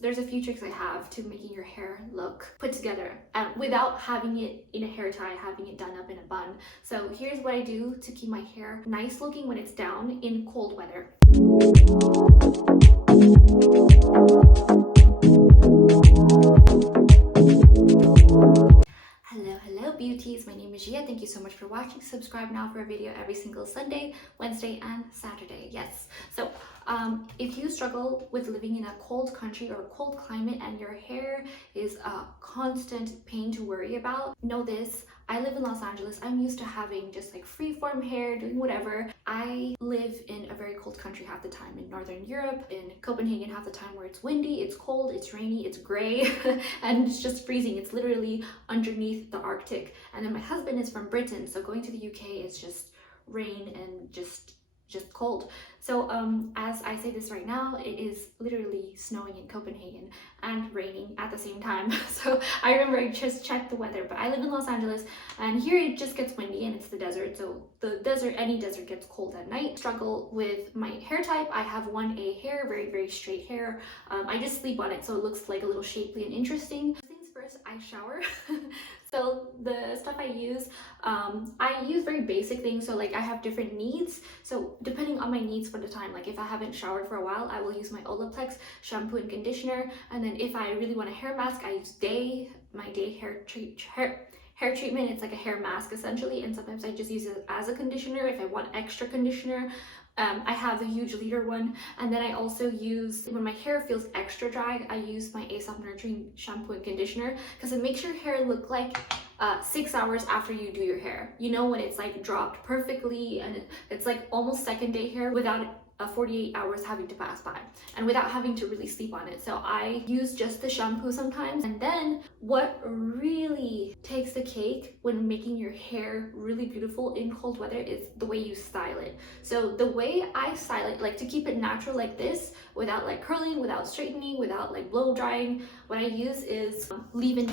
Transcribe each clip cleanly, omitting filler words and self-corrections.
There's a few tricks I have to making your hair look put together without having it in a hair tie, having it done up in a bun. So here's what I do to keep my hair nice looking when it's down in cold weather. Hello beauties, my name is Gia. Thank you so much for watching. Subscribe now for a video every single Sunday, Wednesday, and Saturday. Yes. So if you struggle with living in a cold country or a cold climate and your hair is a constant pain to worry about, know this. I live in Los Angeles. I'm used to having just like freeform hair, doing whatever. I live in a very cold country half the time, in Northern Europe, in Copenhagen half the time, where it's windy, it's cold, it's rainy, it's gray, and it's just freezing. It's literally underneath the Arctic. And then my husband is from Britain, so going to the UK is just rain and just cold. So as I say this right now, it is literally snowing in Copenhagen and raining at the same time. So I remember I just checked the weather, but I live in Los Angeles and here it just gets windy and it's the desert. So the desert, any desert, gets cold at night. Struggle with my hair type. I have 1A hair, very straight hair. I just sleep on it so it looks like a little shapely and interesting. Things first, I shower. So the stuff I use very basic things. So like I have different needs. So depending on my needs for the time, like if I haven't showered for a while, I will use my Olaplex shampoo and conditioner. And then if I really want a hair mask, I use my day hair treatment. It's like a hair mask essentially. And sometimes I just use it as a conditioner if I want extra conditioner. I have the huge liter one, and then I also use, when my hair feels extra dry, I use my Aesop Nurturing shampoo and conditioner because it makes your hair look like 6 hours after you do your hair. You know, when it's like dropped perfectly and it's like almost second day hair without 48 hours having to pass by and without having to really sleep on it. So I use just the shampoo sometimes. And then what really takes the cake when making your hair really beautiful in cold weather is the way you style it. So the way I style it, like to keep it natural like this, without like curling, without straightening, without like blow drying, what I use is leave-in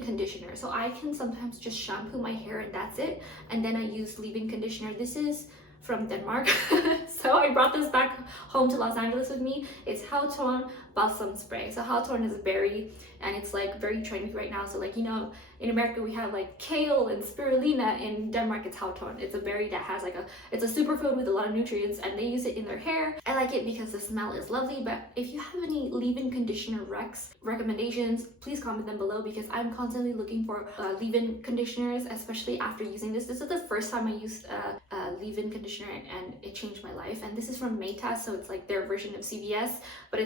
conditioner. So I can sometimes just shampoo my hair and that's it. And then I use leave-in conditioner. This is from Denmark. So I brought this back home to Los Angeles with me. It's Shoutout balsam spray. So Shoutout is a berry and it's like very trendy right now. So like, you know, in America we have like kale and spirulina. In Denmark it's Shoutout. It's a berry that has like it's a superfood with a lot of nutrients and they use it in their hair. I like it because the smell is lovely, but if you have any leave-in conditioner recommendations, please comment them below because I'm constantly looking for leave-in conditioners, especially after using this. This is the first time I used leave-in conditioner and it changed my life. And this is from Maytas, so it's like their version of CVS, but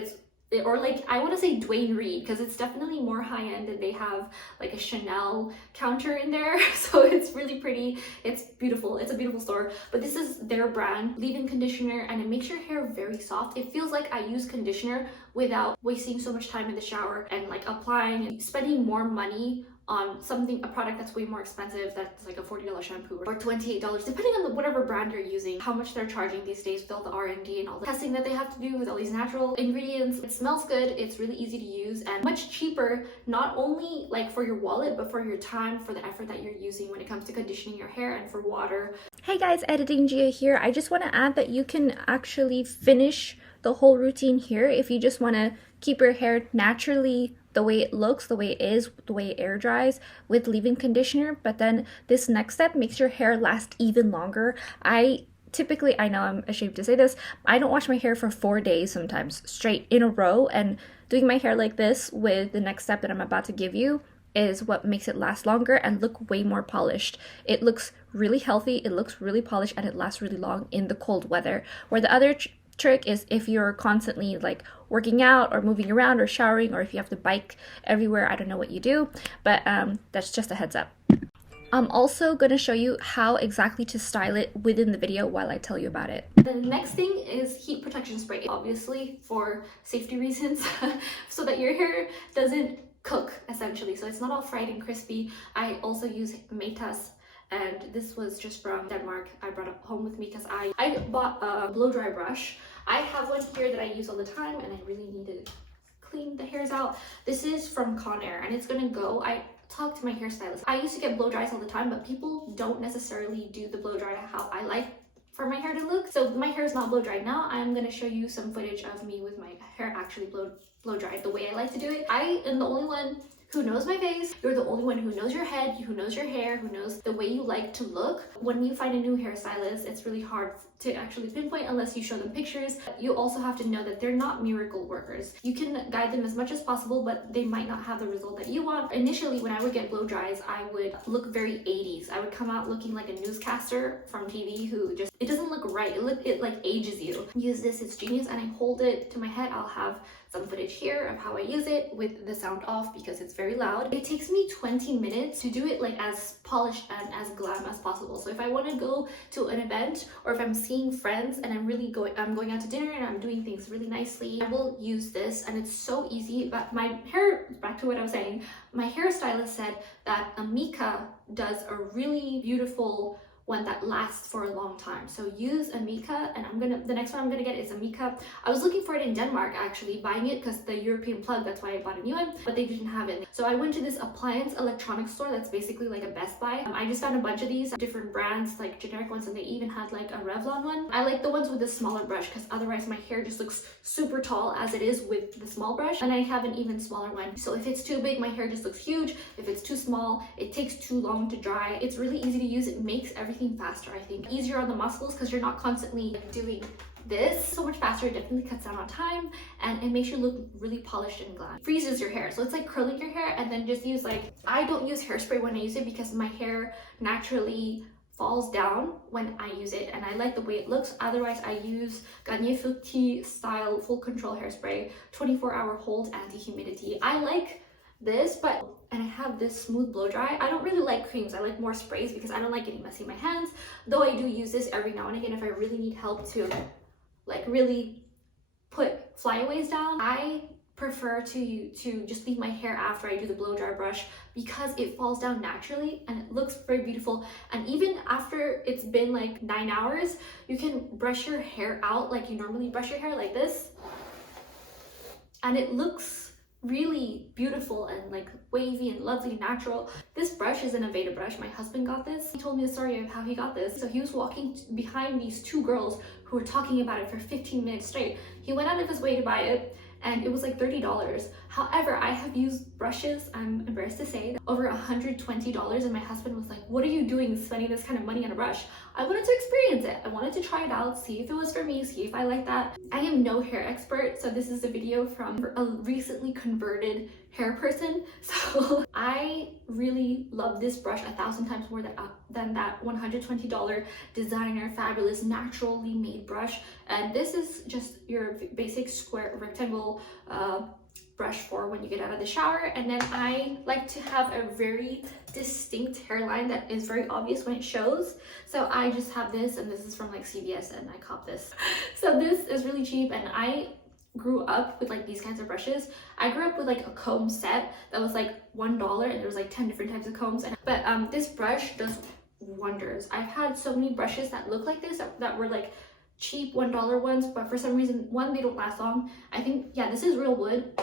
or like I want to say Dwayne Reed because it's definitely more high-end and they have like a Chanel counter in there. So it's really pretty, it's beautiful, it's a beautiful store. But this is their brand leave-in conditioner and it makes your hair very soft. It feels like I use conditioner without wasting so much time in the shower and like applying and spending more money on a product that's way more expensive, that's like a $40 shampoo or $28, depending on whatever brand you're using, how much they're charging these days with all the R&D and all the testing that they have to do with all these natural ingredients. It smells good, it's really easy to use and much cheaper, not only like for your wallet, but for your time, for the effort that you're using when it comes to conditioning your hair and for water. Hey guys, Editing Gia here. I just want to add that you can actually finish the whole routine here if you just want to keep your hair naturally the way it looks, the way it is, the way it air dries with leave-in conditioner. But then this next step makes your hair last even longer. I know I'm ashamed to say this, I don't wash my hair for 4 days sometimes straight in a row, and doing my hair like this with the next step that I'm about to give you is what makes it last longer and look way more polished. It looks really healthy, it looks really polished, and it lasts really long in the cold weather. Where the other trick is if you're constantly like working out or moving around or showering, or if you have to bike everywhere, I don't know what you do, but that's just a heads up. I'm also going to show you how exactly to style it within the video while I tell you about it. The next thing is heat protection spray, obviously for safety reasons, so that your hair doesn't cook essentially, so it's not all fried and crispy. I also use Maytas, and this was just from Denmark. I brought it home with me because I bought a blow dry brush. I have one here that I use all the time and I really need to clean the hairs out. This is from Conair and it's gonna go, I talked to my hairstylist. I used to get blow dries all the time, but people don't necessarily do the blow dry how I like for my hair to look. So my hair is not blow dried now. I'm gonna show you some footage of me with my hair actually blow dried the way I like to do it. I am the only one who knows my face. You're the only one who knows your head, who knows your hair, who knows the way you like to look. When you find a new hairstylist, it's really hard to actually pinpoint unless you show them pictures. You also have to know that they're not miracle workers. You can guide them as much as possible, but they might not have the result that you want. Initially, when I would get blow dries, I would look very 80s. I would come out looking like a newscaster from TV who just, it doesn't look right. It like ages you. Use this, it's genius, and I hold it to my head. I'll have some footage here of how I use it with the sound off because it's very loud. It takes me 20 minutes to do it like as polished and as glam as possible. So if I want to go to an event, or if I'm seeing friends and I'm going out to dinner and I'm doing things really nicely, I will use this, and it's so easy. But my hair, back to what I was saying, my hairstylist said that Amika does a really beautiful one that lasts for a long time. So use Amika, and the next one I'm gonna get is Amika. I was looking for it in Denmark actually, buying it because the European plug, that's why I bought a new one, but they didn't have it. So I went to this appliance electronics store that's basically like a Best Buy. I just found a bunch of these different brands, like generic ones, and they even had like a Revlon one. I like the ones with the smaller brush because otherwise my hair just looks super tall as it is with the small brush, and I have an even smaller one. So if it's too big, my hair just looks huge. If it's too small, it takes too long to dry. It's really easy to use. It makes everything faster. I think easier on the muscles because you're not constantly doing this. So much faster. It definitely cuts down on time, and it makes you look really polished and glam. Freezes your hair, so it's like curling your hair. And then just use like, I don't use hairspray when I use it because my hair naturally falls down when I use it, and I like the way it looks. Otherwise, I use Garnier Fructis style full control hairspray, 24-hour hold, anti-humidity. I like this, and I have this smooth blow dry. I don't really like creams. I like more sprays because I don't like getting messy in my hands, though I do use this every now and again if I really need help to like really put flyaways down. I prefer to just leave my hair after I do the blow dry brush because it falls down naturally and it looks very beautiful. And even after it's been like 9 hours, you can brush your hair out like you normally brush your hair, like this, and it looks really beautiful and like wavy and lovely and natural. This brush is an Aveda brush. My husband got this. He told me the story of how he got this. So he was walking behind these two girls who were talking about it for 15 minutes straight. He went out of his way to buy it, and it was like $30. However, I have used brushes, I'm embarrassed to say, over $120, and my husband was like, what are you doing spending this kind of money on a brush? I wanted to experience it. I wanted to try it out, see if it was for me, see if I like that. I am no hair expert, so this is a video from a recently converted hair person. So I really love this brush 1,000 times more than that $120 designer fabulous naturally made brush. And this is just your basic square rectangle brush for when you get out of the shower. And then I like to have a very distinct hairline that is very obvious when it shows. So I just have this, and this is from like CVS, and I copped this. So this is really cheap, and I grew up with like these kinds of brushes. I grew up with like a comb set that was like $1, and there was like 10 different types of combs. But this brush does wonders. I've had so many brushes that look like this that were like cheap $1 ones, but for some reason, one, they don't last long. I think, yeah, this is real wood.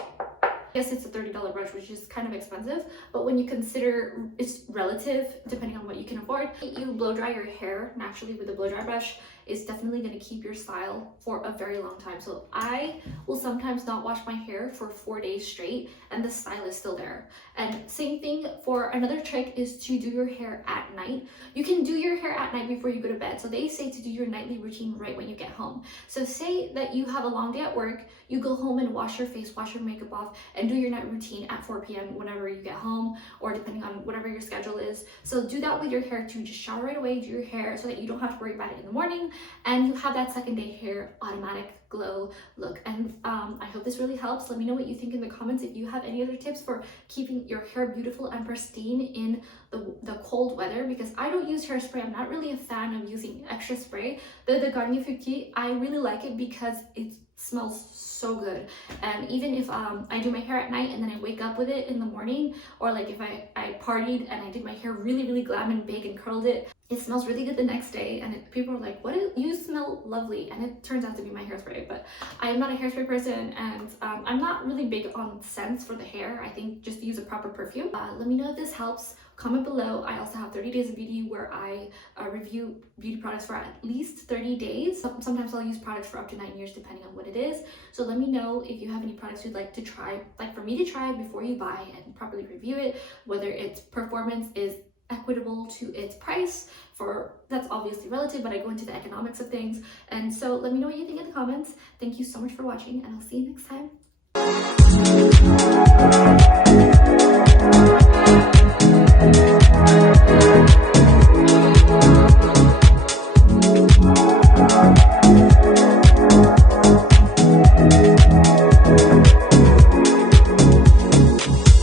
Yes, it's a $30 brush, which is kind of expensive, but when you consider it's relative, depending on what you can afford, you blow dry your hair naturally with a blow dry brush is definitely going to keep your style for a very long time. So I will sometimes not wash my hair for 4 days straight, and the style is still there. And same thing for another trick is to do your hair at night. You can do your hair at night before you go to bed. So they say to do your nightly routine right when you get home. So say that you have a long day at work, you go home and wash your face, wash your makeup off, and do your night routine at 4 p.m. whenever you get home, or depending on whatever your schedule is. So do that with your hair too. Just shower right away, do your hair so that you don't have to worry about it in the morning, and you have that second day hair automatic glow look. And I hope this really helps. Let me know what you think in the comments. If you have any other tips for keeping your hair beautiful and pristine in the cold weather, because I don't use hairspray. I'm not really a fan of using extra spray. The Garnier Fructis, I really like it because it smells so good. And even if I do my hair at night and then I wake up with it in the morning, or like if I partied and I did my hair really glam and big and curled it, it smells really good the next day, and people are like, you smell lovely, and it turns out to be my hairspray. But I'm not a hairspray person, and I'm not really big on scents for the hair. I think just use a proper perfume. Let me know if this helps. Comment below. I also have 30 Days of Beauty where I review beauty products for at least 30 days. Sometimes I'll use products for up to 9 years depending on what it is. So let me know if you have any products you'd like to try, like for me to try before you buy and properly review it, whether its performance is equitable to its price. That's obviously relative, but I go into the economics of things. And so let me know what you think in the comments. Thank you so much for watching, and I'll see you next time.